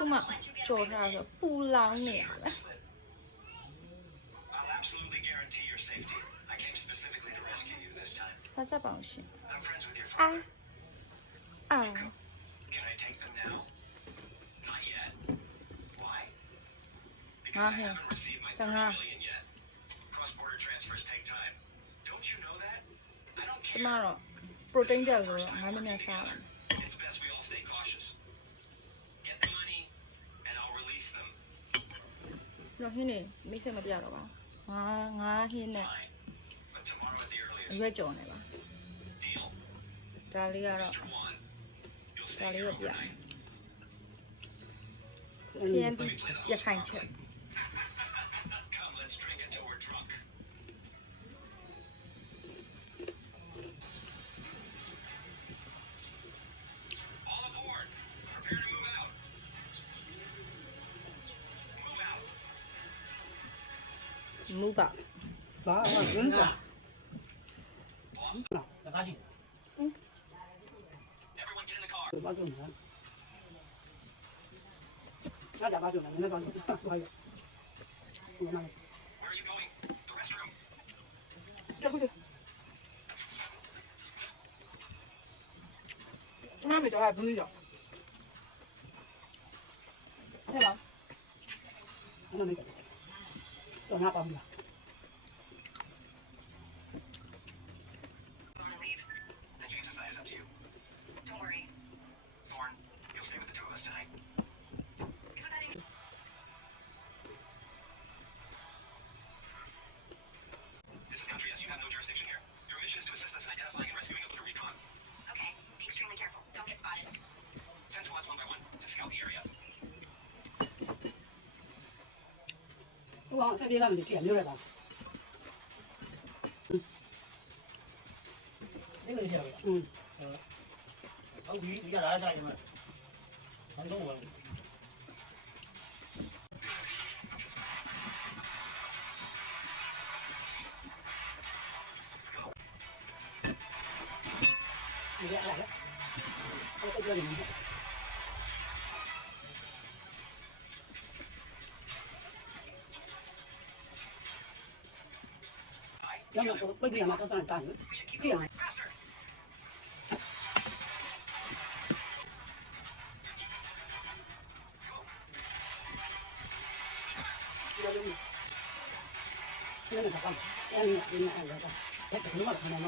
Come on, George, pull down there. I'll absolutely guarantee your safety. I came specifically to rescue you this time. Such a bullshit. I'm friends with your father. Ah. Can I take them now? Not yet. Why? Because I haven't received my 30 million yet. Cross-border transfers take time. Don't you know that? I don't care. Tomorrow, protein gel. I'm gonna say. It's best we all stay cautious. Get the money, and I'll release them. No, he need. Mix it up, yeah, he need. Fine. But tomorrow at the earliest. Red John, Deal. Dahlia. Mr. Wan, you'll stay here overnight. Candy, you can't check. Come, let's drink until we're drunk. All aboard. Prepare to move out. Move out. Move up. Everyone get in the car. Where are you going? The restroom. Mami cho hai bún rồi. Thế nào? Want to leave? Then James decides up to you. Don't worry. Thorn, you'll stay with the two of us tonight. Isn't that This is Country S. You have no jurisdiction here. Your mission is to assist us in identifying and rescuing a Lunar recon. Okay, be extremely careful. Don't get spotted. Send squads one by one to scout the area. 往这边让你点出来吧。这个就嗯。长鱼比较难在什么？长动物。你别来了，我这个里面。要么我不养了，都上干了，不养。 Faster! 那个啥干，那你那个啥，哎，怎么了？他那个。